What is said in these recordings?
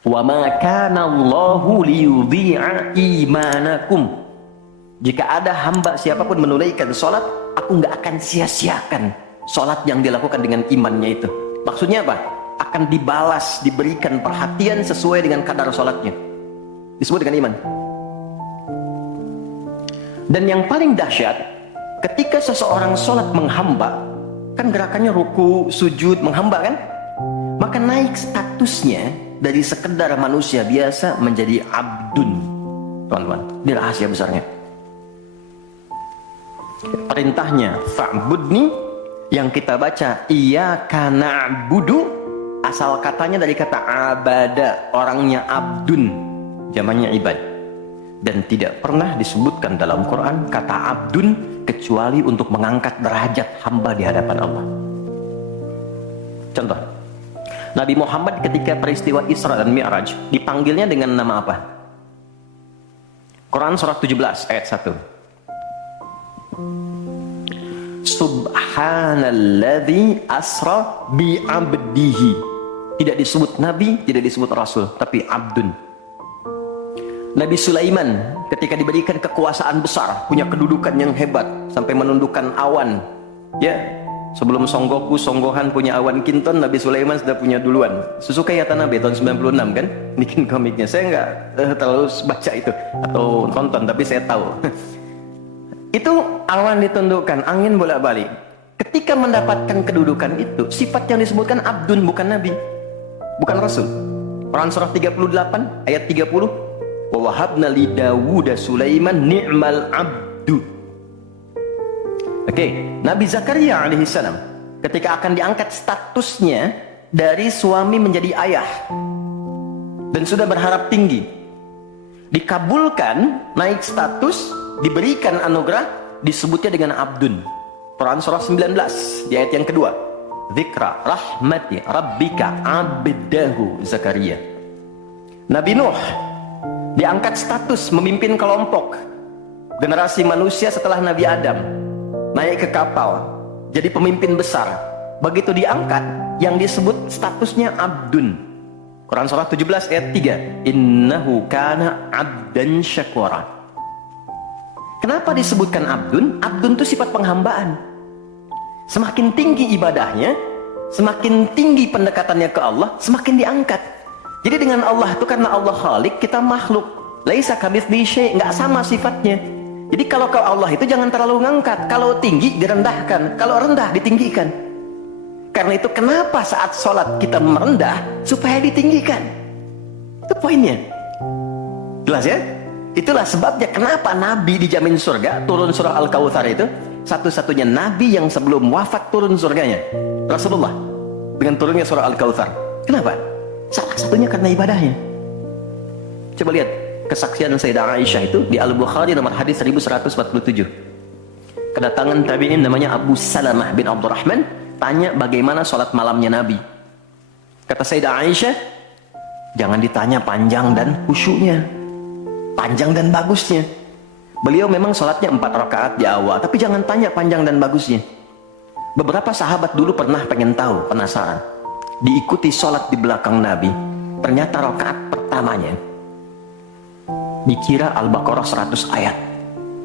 Wa ma kana Allahu liyudhi'a imanakum. Jika ada hamba siapapun menunaikan sholat, aku nggak akan sia-siakan sholat yang dilakukan dengan imannya itu. Maksudnya apa? Akan dibalas, diberikan perhatian sesuai dengan kadar sholatnya. Disebut dengan iman. Dan yang paling dahsyat, ketika seseorang sholat menghamba, kan gerakannya ruku, sujud, menghamba kan? Maka naik statusnya dari sekedar manusia biasa menjadi abdun. Teman-teman, ini rahasia besarnya. Perintahnya fa'budni, yang kita baca iyyaka na'budu, asal katanya dari kata abada, orangnya abdun, zamannya ibad. Dan tidak pernah disebutkan dalam Quran kata abdun kecuali untuk mengangkat derajat hamba di hadapan Allah. Contoh, Nabi Muhammad ketika peristiwa Isra dan Mi'raj dipanggilnya dengan nama apa? Quran surah 17 ayat 1. Subhanalladzi asra bi'abdihi. Tidak disebut nabi, tidak disebut rasul, tapi abdun. Nabi Sulaiman ketika diberikan kekuasaan besar, punya kedudukan yang hebat sampai menundukkan awan. Ya, sebelum Songgoku, Songgohan punya awan kinton, Nabi Sulaiman sudah punya duluan. Susuka Yatanabe tahun 96 kan, bikin komiknya. Saya nggak terlalu baca itu atau nonton, tapi saya tahu. Itu awan ditundukkan, angin bolak-balik. Ketika mendapatkan kedudukan itu, sifat yang disebutkan abdun, bukan nabi, bukan rasul. Quran surah 38 ayat 30. Wa wahabna li Dawuda Sulaiman ni'mal abdu. Oke, Nabi Zakaria alaihissalam ketika akan diangkat statusnya dari suami menjadi ayah dan sudah berharap tinggi, dikabulkan, naik status, diberikan anugerah, disebutnya dengan abdun. Quran surah 19 di ayat yang kedua. Dzikra rahmati rabbika abdahu Zakaria. Nabi Nuh diangkat status memimpin kelompok generasi manusia setelah Nabi Adam, naik ke kapal jadi pemimpin besar. Begitu diangkat, yang disebut statusnya abdun. Quran surah 17 ayat 3. Innahu kana abdan syakura. Kenapa disebutkan abdun? Abdun itu sifat penghambaan. Semakin tinggi ibadahnya, semakin tinggi pendekatannya ke Allah, semakin diangkat. Jadi dengan Allah itu, karena Allah Khalik, kita makhluk. Laisa kamitslihi syai', enggak sama sifatnya. Jadi kalau ke Allah itu jangan terlalu ngangkat. Kalau tinggi direndahkan, kalau rendah ditinggikan. Karena itu kenapa saat sholat kita merendah supaya ditinggikan. Itu poinnya. Jelas ya? Itulah sebabnya kenapa Nabi dijamin surga, turun surah Al-Kautsar itu satu-satunya Nabi yang sebelum wafat turun surganya, Rasulullah, dengan turunnya surah Al-Kautsar. Kenapa? Salah satunya karena ibadahnya. Coba lihat kesaksian Sayyidah Aisyah itu di Al-Bukhari nomor hadis 1147. Kedatangan tabi'in namanya Abu Salamah bin Abdurrahman, tanya bagaimana sholat malamnya Nabi. Kata Sayyidah Aisyah, jangan ditanya panjang dan khusyuknya, panjang dan bagusnya. Beliau memang sholatnya 4 rakaat di awal, tapi jangan tanya panjang dan bagusnya. Beberapa sahabat dulu pernah pengen tahu, penasaran. Diikuti sholat di belakang Nabi, ternyata rakaat pertamanya dikira Al-Baqarah 100 ayat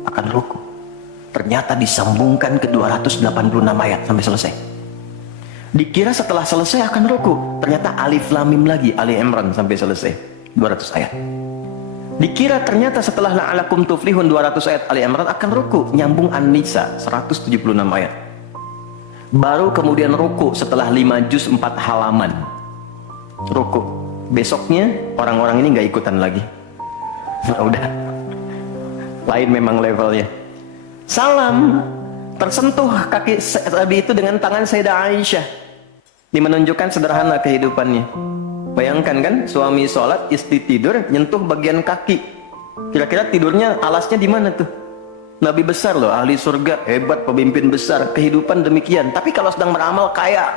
akan ruku, ternyata disambungkan ke 286 ayat sampai selesai. Dikira setelah selesai akan ruku, ternyata Alif Lam Mim lagi, Ali Imran sampai selesai 200 ayat. Dikira ternyata setelah la'alakum tuflihun 200 ayat Ali Imran akan ruku, nyambung An-Nisa 176 ayat. Baru kemudian ruku setelah 5 juz 4 halaman. Ruku. Besoknya orang-orang ini nggak ikutan lagi. Nah, udah. Lain memang levelnya. Salam. Tersentuh kaki Nabi itu dengan tangan Sayyidah Aisyah. Ini menunjukkan sederhana kehidupannya. Bayangkan kan, suami sholat, istri tidur, nyentuh bagian kaki. Kira-kira tidurnya alasnya di mana tuh? Nabi besar loh, ahli surga, hebat, pemimpin besar, kehidupan demikian. Tapi kalau sedang beramal kaya,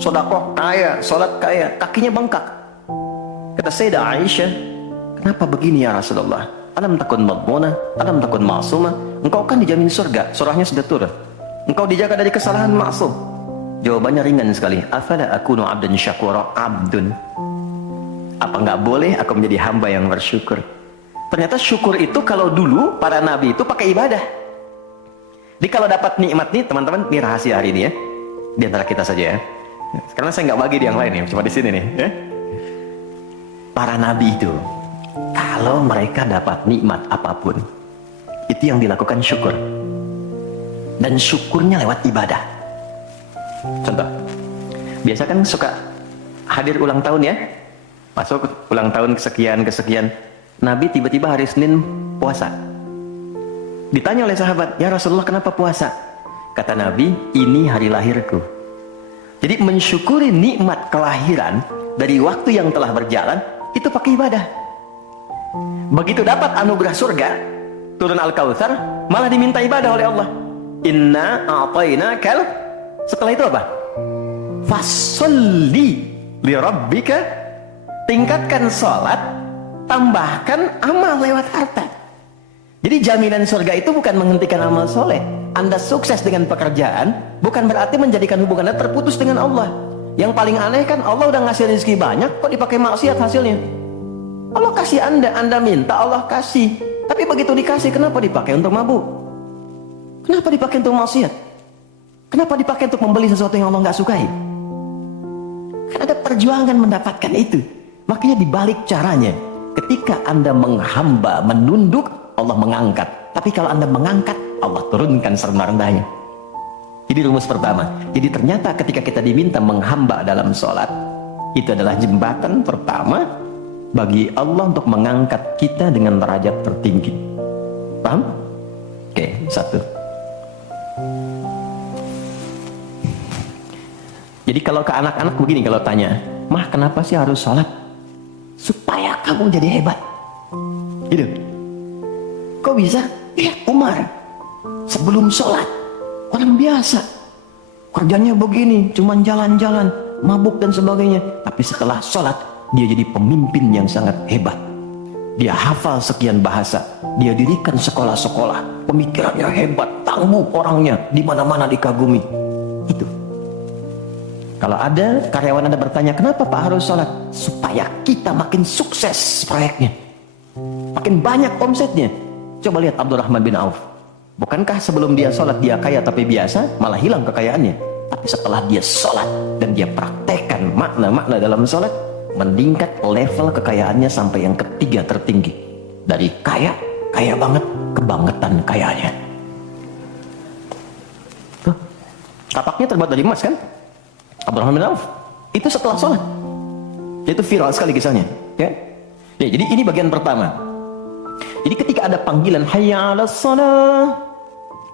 sodakoh kaya, sholat kaya, kakinya bengkak. Kata Sayyidah Aisyah, kenapa begini ya Rasulullah? Alam takun madmuna, alam takun ma'suma. Engkau kan dijamin surga, surahnya sudah turun. Engkau dijaga dari kesalahan maksum. Jawabannya ringan sekali. Afala akunu abdan syakura, abdun. Apa nggak boleh aku menjadi hamba yang bersyukur? Ternyata syukur itu kalau dulu para nabi itu pakai ibadah. Jadi kalau dapat nikmat nih teman-teman, ini rahasia hari ini ya, di antara kita saja ya. Karena saya nggak bagi di yang lain ya, cuma di sini nih. Ya. Para nabi itu, kalau mereka dapat nikmat apapun, itu yang dilakukan syukur. Dan syukurnya lewat ibadah. Contoh, biasa kan suka hadir ulang tahun ya, masuk ulang tahun kesekian. Nabi tiba-tiba hari Senin puasa. Ditanya oleh sahabat, ya Rasulullah kenapa puasa? Kata Nabi, ini hari lahirku. Jadi mensyukuri nikmat kelahiran dari waktu yang telah berjalan, itu pakai ibadah. Begitu dapat anugerah surga, turun Al-Kautsar, malah diminta ibadah oleh Allah. Inna a'tainakal. Setelah itu apa? Fasholli li rabbika. Tingkatkan sholat, tambahkan amal lewat harta. Jadi jaminan surga itu bukan menghentikan amal soleh. Anda sukses dengan pekerjaan bukan berarti menjadikan hubungan Anda terputus dengan Allah. Yang paling aneh kan, Allah udah ngasih rezeki banyak, kok dipakai maksiat hasilnya? Allah kasih Anda minta, Allah kasih. Tapi begitu dikasih, kenapa dipakai untuk mabuk? Kenapa dipakai untuk maksiat? Kenapa dipakai untuk membeli sesuatu yang Allah nggak sukai? Kan ada perjuangan mendapatkan itu. Makanya dibalik caranya, ketika Anda menghamba, menunduk, Allah mengangkat. Tapi kalau Anda mengangkat, Allah turunkan serendah-rendahnya. Jadi rumus pertama. Jadi ternyata ketika kita diminta menghamba dalam sholat, itu adalah jembatan pertama bagi Allah untuk mengangkat kita dengan derajat tertinggi. Paham? Oke, satu. Jadi kalau ke anak-anak begini, kalau tanya, Mah kenapa sih harus sholat? Supaya kamu jadi hebat. Gitu. Kok bisa? Lihat Umar. Sebelum sholat, orang biasa. Kerjanya begini, cuman jalan-jalan, mabuk dan sebagainya. Tapi setelah sholat, dia jadi pemimpin yang sangat hebat. Dia hafal sekian bahasa. Dia dirikan sekolah-sekolah. Pemikirannya hebat, tangguh orangnya. Di mana-mana dikagumi. Itu. Kalau ada karyawan Anda bertanya, kenapa Pak harus sholat? Supaya kita makin sukses proyeknya. Makin banyak omsetnya. Coba lihat Abdurrahman bin Auf. Bukankah sebelum dia sholat dia kaya tapi biasa, malah hilang kekayaannya. Tapi setelah dia sholat dan dia praktekkan makna-makna dalam sholat, meningkat level kekayaannya sampai yang ketiga tertinggi. Dari kaya banget, kebangetan kayanya. Tuh, kapaknya terbuat dari emas kan? Abdurrahman bin Auf. Itu setelah sholat. Itu viral sekali kisahnya. Ya? Ya, jadi ini bagian pertama. Jadi ketika ada panggilan hayya 'alas shalah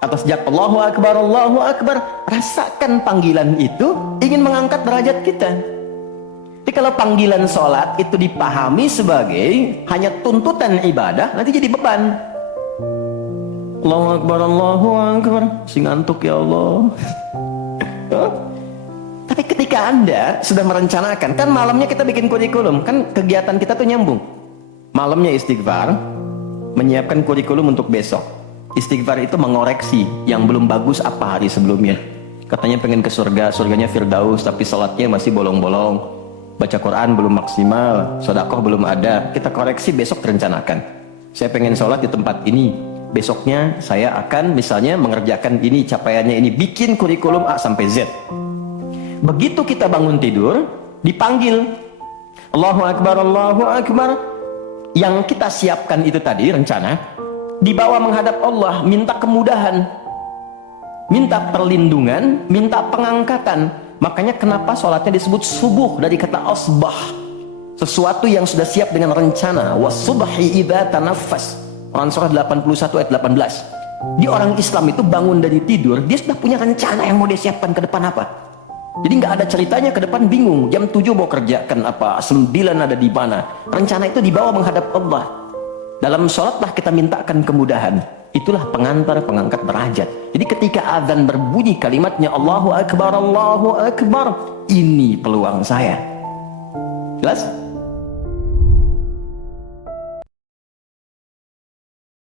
atau sejak Allahu Akbar, rasakan panggilan itu ingin mengangkat derajat kita. Jadi kalau panggilan sholat itu dipahami sebagai hanya tuntutan ibadah, nanti jadi beban. Allahu Akbar, si ngantuk ya Allah. Tapi ketika Anda sudah merencanakan, kan malamnya kita bikin kurikulum, kan kegiatan kita tuh nyambung. Malamnya istighfar, menyiapkan kurikulum untuk besok. Istighfar itu mengoreksi yang belum bagus apa hari sebelumnya. Katanya pengen ke surga, surganya Firdaus, tapi sholatnya masih bolong-bolong. Baca Quran belum maksimal, sedekah belum ada. Kita koreksi besok, terencanakan. Saya pengen sholat di tempat ini. Besoknya saya akan misalnya mengerjakan ini, capaiannya ini. Bikin kurikulum A sampai Z. Begitu kita bangun tidur, dipanggil. Allahu Akbar, Allahu Akbar. Yang kita siapkan itu tadi, rencana, dibawa menghadap Allah, minta kemudahan, minta perlindungan, minta pengangkatan. Makanya kenapa sholatnya disebut subuh dari kata asbah, sesuatu yang sudah siap dengan rencana. Wasubhi idza tanaffas, Quran surah 81 ayat 18. Di orang Islam itu bangun dari tidur, dia sudah punya rencana yang mau dia siapkan ke depan apa. Jadi nggak ada ceritanya ke depan bingung, jam 7 mau kerjakan apa, 9 ada di mana. Rencana itu dibawa menghadap Allah. Dalam sholatlah kita mintakan kemudahan. Itulah pengantar, pengangkat derajat. Jadi ketika azan berbunyi kalimatnya Allahu Akbar, Allahu Akbar, ini peluang saya. Jelas?